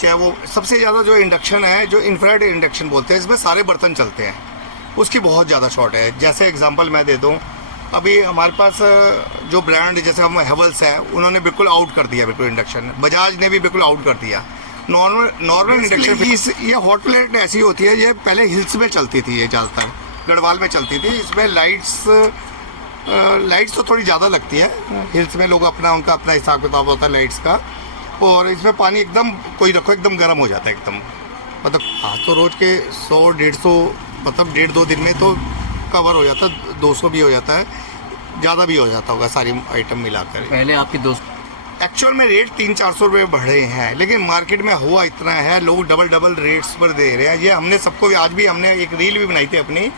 चाहे वो सबसे ज़्यादा जो इंडक्शन है, जो इंफ्रारेड इंडक्शन बोलते हैं, इसमें सारे बर्तन चलते हैं, उसकी बहुत ज़्यादा शॉर्ट है। जैसे एग्जांपल मैं दे दूं, अभी हमारे पास जो ब्रांड जैसे हम हेवल्स है, उन्होंने बिल्कुल आउट कर दिया, बिल्कुल इंडक्शन। बजाज ने भी बिल्कुल आउट कर दिया। नॉर्मल इंडक्शन ये हॉट प्लेट ऐसी होती है, ये पहले हिल्स में चलती थी, ये ज़्यादातर गढ़वाल में चलती थी। इसमें लाइट्स तो थोड़ी ज़्यादा लगती है, हिल्स में लोग उनका अपना हिसाब किताब होता है लाइट्स का। और इसमें पानी एकदम कोई रखो एकदम गर्म हो जाता है एकदम, मतलब हाँ, तो रोज़ के 100-150 मतलब 1.5-2 दिन में तो कवर हो जाता है, 200 भी हो जाता है, ज़्यादा भी हो जाता होगा सारी आइटम मिलाकर। पहले आपके दोस्त एक्चुअल में रेट 300-400 रुपये बढ़े हैं, लेकिन मार्केट में हुआ इतना है, लोग डबल रेट्स पर दे रहे हैं। ये हमने सबको, आज भी हमने एक रील भी बनाई थी अपनी,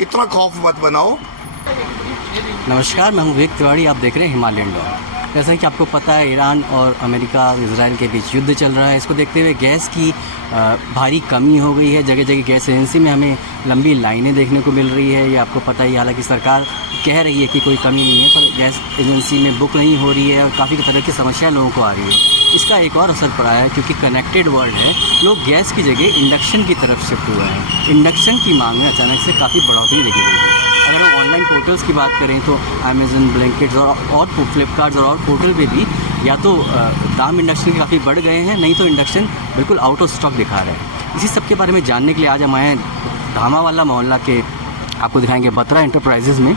इतना खौफ मत बनाओ। नमस्कार, मैं हूं विवेक तिवारी, आप देख रहे हैं हिमालयन डॉग। जैसा कि आपको पता है, ईरान और अमेरिका इजराइल के बीच युद्ध चल रहा है। इसको देखते हुए गैस की भारी कमी हो गई है। जगह जगह गैस एजेंसी में हमें लंबी लाइनें देखने को मिल रही है। ये आपको पता ही, हालांकि सरकार कह रही है कि कोई कमी नहीं है, पर गैस एजेंसी में बुक नहीं हो रही है और काफ़ी तरह की समस्या लोगों को आ रही है। इसका एक और असर पड़ा है, क्योंकि कनेक्टेड वर्ल्ड है, लोग गैस की जगह इंडक्शन की तरफ शिफ्ट हुआ है। इंडक्शन की मांग में अचानक से काफ़ी बढ़ोतरी देखी गई है। अगर हम ऑनलाइन पोर्टल्स की बात करें तो अमेज़न, ब्लैंकेट और फ्लिपकार्ट और पोर्टल पे भी या तो दाम इंडक्शन के काफ़ी बढ़ गए हैं, नहीं तो इंडक्शन बिल्कुल आउट ऑफ स्टॉक दिखा रहा है। इसी सब के बारे में जानने के लिए आज हम आए हैं धामावाला मोहल्ला के, आपको दिखाएंगे बत्रा एंटरप्राइजेज़ में।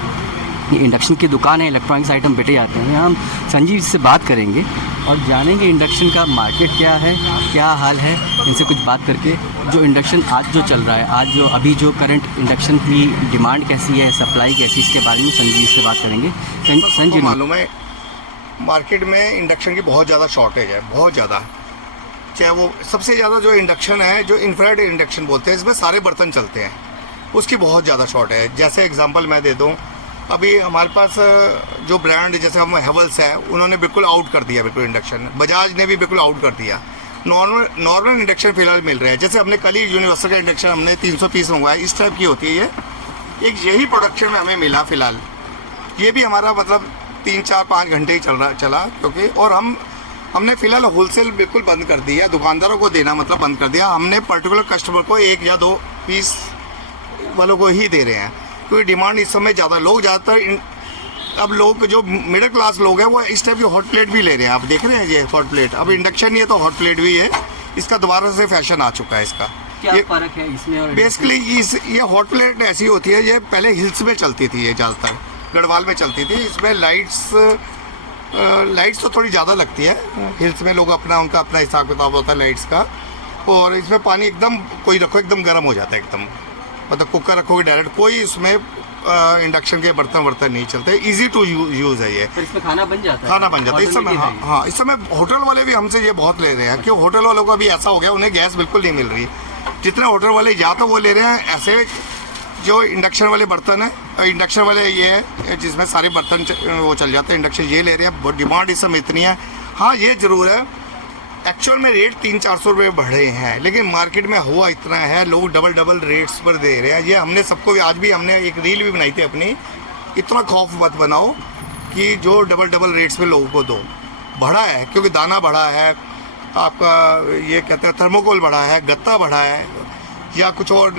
ये इंडक्शन की दुकान है, इलेक्ट्रॉनिक्स आइटम बेटे जाते हैं। हम संजीव से बात करेंगे और जानेंगे इंडक्शन का मार्केट क्या है, क्या हाल है, इनसे कुछ बात करके। जो इंडक्शन आज जो चल रहा है, अभी जो करंट इंडक्शन की डिमांड कैसी है, सप्लाई कैसी, इसके बारे में संजीव से बात करेंगे। संजीव, मालूम है मार्केट में इंडक्शन की बहुत ज़्यादा शॉर्टेज है, बहुत ज़्यादा। चाहे वो सबसे ज़्यादा जो इंडक्शन है, जो इंफ्रारेड इंडक्शन बोलते हैं, इसमें सारे बर्तन चलते हैं, उसकी बहुत ज़्यादा शॉर्ट है। जैसे एग्जांपल मैं दे दूं, अभी हमारे पास जो ब्रांड जैसे हम हेवल्स है, उन्होंने बिल्कुल आउट कर दिया, बिल्कुल इंडक्शन। बजाज ने भी बिल्कुल आउट कर दिया। नॉर्मल इंडक्शन फिलहाल मिल रहे हैं। जैसे हमने कल ही यूनिवर्सल का इंडक्शन हमने 300 पीस मंगवाया, इस टाइप की होती है ये, एक यही प्रोडक्शन में हमें मिला फिलहाल। ये भी हमारा मतलब 3-4-5 घंटे ही चला, क्योंकि और हमने फिलहाल होलसेल बिल्कुल बंद कर दिया, दुकानदारों को देना मतलब बंद कर दिया। हमने पर्टिकुलर कस्टमर को 1 या 2 पीस वालों को ही दे रहे हैं, क्योंकि डिमांड इस समय ज़्यादा, लोग ज़्यादातर अब लोग जो मिडिल क्लास लोग हैं वो इस टाइप की हॉट प्लेट भी ले रहे हैं। आप देख रहे हैं ये हॉट प्लेट, अब इंडक्शन नहीं है तो हॉट प्लेट भी है, इसका दोबारा से फैशन आ चुका है इसका। क्या फ़र्क है इसमें और बेसिकली ये हॉट प्लेट ऐसी होती है, ये पहले हिल्स में चलती थी, ये ज़्यादातर गढ़वाल में चलती थी। इसमें लाइट्स तो थोड़ी ज़्यादा लगती है, हिल्स में लोग उनका अपना हिसाब किताब होता है लाइट्स का। और इसमें पानी एकदम कोई रखो एकदम गर्म हो जाता है एकदम, मतलब कुकर रखोगे डायरेक्ट, कोई इसमें इंडक्शन के बर्तन नहीं चलते। इजी टू यूज़ है ये। तो इसमें खाना बन जाता है? खाना बन जाता है इस समय। हाँ, इस समय होटल वाले भी हमसे ये बहुत ले रहे हैं, क्योंकि होटल वालों का भी ऐसा हो गया, उन्हें गैस बिल्कुल नहीं मिल रही। जितने होटल वाले या तो वो ले रहे हैं ऐसे जो इंडक्शन वाले बर्तन है, इंडक्शन वाले ये है जिसमें सारे बर्तन वो चल जाते हैं, इंडक्शन ये ले रहे हैं। बहुत डिमांड इस समय इतनी है। हाँ, ये ज़रूर है, एक्चुअल में रेट 300-400 रुपये बढ़े हैं, लेकिन मार्केट में हुआ इतना है, लोग डबल रेट्स पर दे रहे हैं। ये हमने सबको, आज भी हमने एक रील भी बनाई थी अपनी, इतना खौफ मत बनाओ कि जो डबल रेट्स पे लोगों को दो। बढ़ा है, क्योंकि दाना बढ़ा है, आपका ये कहते हैं थर्मोकोल बढ़ा है, गत्ता बढ़ा है, या कुछ और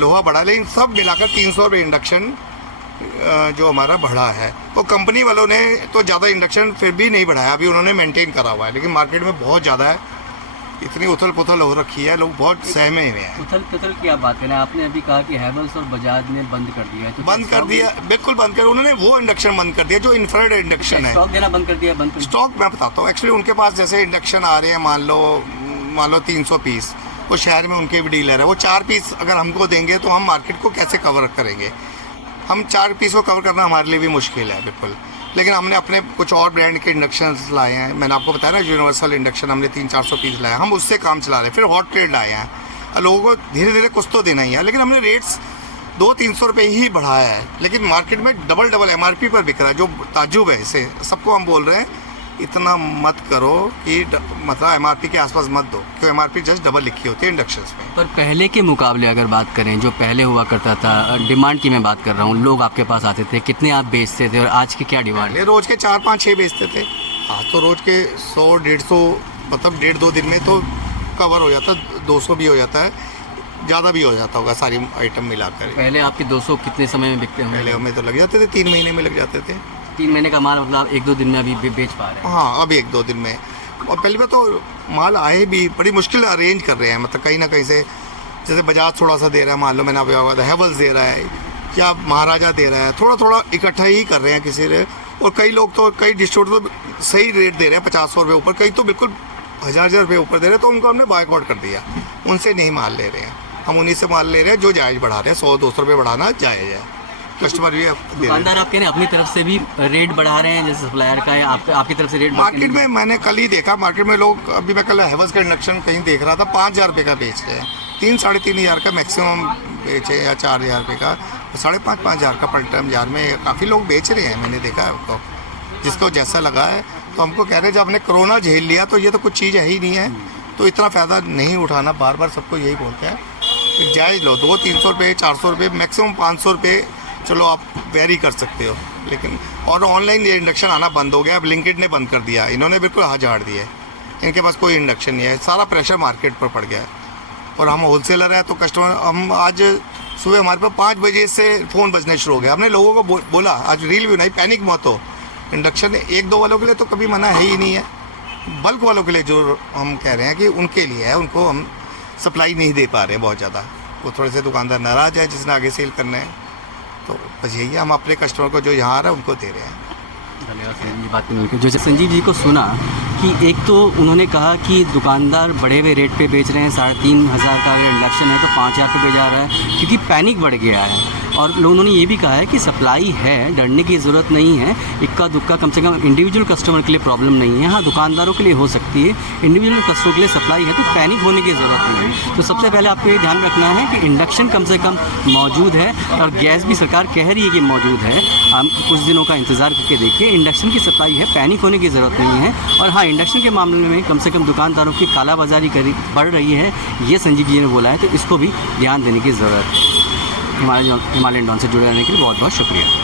लोहा बढ़ा है, लेकिन सब मिलाकर 300 रुपये इंडक्शन जो हमारा बढ़ा है। तो कंपनी वालों ने तो ज़्यादा इंडक्शन फिर भी नहीं बढ़ाया, अभी उन्होंने मेंटेन करा हुआ है, लेकिन मार्केट में बहुत ज़्यादा है, इतनी उथल पुथल हो रखी है, लोग बहुत सहमे हुए हैं। उथल पुथल की आप बात करें, आपने अभी कहा कि हैवल्स और बजाज ने बंद कर दिया है, तो बंद कर दिया, बिल्कुल बंद कर, उन्होंने वो इंडक्शन बंद कर दिया जो इंफ्रारेड इंडक्शन है। स्टॉक देना बंद कर दिया? स्टॉक मैं बताता हूँ, एक्चुअली उनके पास जैसे इंडक्शन आ रहे हैं, मान लो 300 पीस, वो शहर में उनके भी डीलर है, वो 4 पीस अगर हमको देंगे तो हम मार्केट को कैसे कवर करेंगे? हम 4 पीस को कवर करना हमारे लिए भी मुश्किल है बिल्कुल। लेकिन हमने अपने कुछ और ब्रांड के इंडक्शन लाए हैं, मैंने आपको बताया ना, यूनिवर्सल इंडक्शन हमने 300-400 पीस लाए, हम उससे काम चला रहे हैं। फिर हॉट प्लेट लाए हैं, लोगों को धीरे धीरे कुछ तो देना ही है, लेकिन हमने रेट्स 200-300 रुपये ही बढ़ाया है, लेकिन मार्केट में डबल MRP पर बिक रहा है, जो ताज्जुब है। इसे सबको हम बोल रहे हैं इतना मत करो कि मतलब MRP के आसपास मत दो, क्योंकि MRP जस्ट डबल लिखी होती है इंडक्शंस में। पर पहले के मुकाबले अगर बात करें, जो पहले हुआ करता था, डिमांड की मैं बात कर रहा हूँ, लोग आपके पास आते थे, कितने आप बेचते थे और आज की क्या डिमांड है? रोज़ के 4-5-6 बेचते थे। हाँ, तो रोज़ के 100-150 मतलब 1.5-2 दिन में तो कवर हो जाता है, 200 भी हो जाता है, ज़्यादा भी हो जाता होगा सारी आइटम मिलाकर। पहले आपके 200 कितने समय में बिकते होंगे? पहले हमें तो लग जाते थे 3 महीने में लग जाते थे। 3 महीने का माल मतलब 1-2 दिन में अभी बेच पा रहे हैं? हाँ, अब 1-2 दिन में। और पहले में तो माल आए भी बड़ी मुश्किल अरेंज कर रहे हैं, मतलब कहीं ना कहीं से, जैसे बजाज थोड़ा सा दे रहा है, मान लो मैंने अभी हुआ था हैवल्स दे रहा है या महाराजा दे रहा है, थोड़ा थोड़ा इकट्ठा ही कर रहे हैं किसी ने। और कई लोग तो, कई डिस्ट्रीब्यूटर तो सही रेट दे रहे हैं 500 रुपये ऊपर, कई तो बिल्कुल 1000 रुपये ऊपर दे रहे हैं, तो उनको हमने बायकॉट कर दिया, उनसे नहीं माल ले रहे हैं, हम उन्हीं से माल ले रहे हैं जो जायज़ बढ़ा रहे हैं। 100-200 रुपये बढ़ाना जायज़ है, कस्टमर भी दे रहे हैं। दुकानदार आप कह रहे हैं अपनी तरफ से भी रेट बढ़ा रहे हैं, जैसे सप्लायर का है, आपकी तरफ से रेट मार्केट में मैंने कल ही देखा, मार्केट में लोग, अभी मैं कल हैवल्स का इंडक्शन कहीं देख रहा था, 5000 रुपये का बेच रहे हैं, 3-3.5 हज़ार का मैक्सिमम बेचे, या 4000 रुपये का, 5.5 हज़ार का पर टर्म जार में काफ़ी लोग बेच रहे हैं, मैंने देखा है उनको, जिसको जैसा लगा है। तो हमको कह रहे हैं जब हमने कोरोना झेल लिया तो ये तो कुछ चीज़ है ही नहीं है, तो इतना फ़ायदा नहीं उठाना, बार बार सबको यही बोलते हैं, जायज़ लो, 200-300 रुपये, 400 रुपये, मैक्सिमम 500 रुपये, चलो आप वेरी कर सकते हो। लेकिन और ऑनलाइन ये इंडक्शन आना बंद हो गया, अब ब्लिंकिट ने बंद कर दिया, इन्होंने बिल्कुल हाथ झाड़ दिए, इनके पास कोई इंडक्शन नहीं है, सारा प्रेशर मार्केट पर पड़ गया है। और हम होलसेलर हैं तो कस्टमर, हम आज सुबह हमारे पास 5 बजे से फ़ोन बजने शुरू हो गया, हमने लोगों को बोला आज रील भी नहीं, पैनिक मत हो, इंडक्शन 1-2 वालों के लिए तो कभी मना है ही नहीं है, बल्क वालों के लिए जो हम कह रहे हैं कि उनके लिए है, उनको हम सप्लाई नहीं दे पा रहे हैं बहुत ज़्यादा, वो थोड़े से दुकानदार नाराज़ है जिसने आगे सेल करना है, तो बस यही है, हम अपने कस्टमर को जो यहाँ आ रहा है उनको दे रहे हैं। धन्यवाद संजीव जी, बात करने के। जो संजीव जी को सुना कि एक तो उन्होंने कहा कि दुकानदार बढ़े हुए रेट पे बेच रहे हैं, 3500 का अगर इंडक्शन है तो 5000 पे बेच जा रहा है, क्योंकि पैनिक बढ़ गया है। और उन्होंने ये भी कहा है कि सप्लाई है, डरने की ज़रूरत नहीं है, इक्का दुक्का कम से कम इंडिविजुअल कस्टमर के लिए प्रॉब्लम नहीं है, हाँ दुकानदारों के लिए हो सकती है, इंडिविजुअल कस्टमर के लिए सप्लाई है, तो पैनिक होने की ज़रूरत नहीं है। तो सबसे पहले आपको ये ध्यान रखना है कि इंडक्शन कम से कम मौजूद है, और गैस भी सरकार कह रही है कि मौजूद है, हम कुछ दिनों का इंतज़ार करके देखिए, इंडक्शन की सप्लाई है, पैनिक होने की ज़रूरत नहीं है। और हाँ, इंडक्शन के मामले में कम से कम दुकानदारों की कालाबाजारी बढ़ रही है, ये संजीव जी ने बोला है, तो इसको भी ध्यान देने की ज़रूरत है। हिमालयन डॉन से जुड़े रहने के लिए बहुत बहुत शुक्रिया।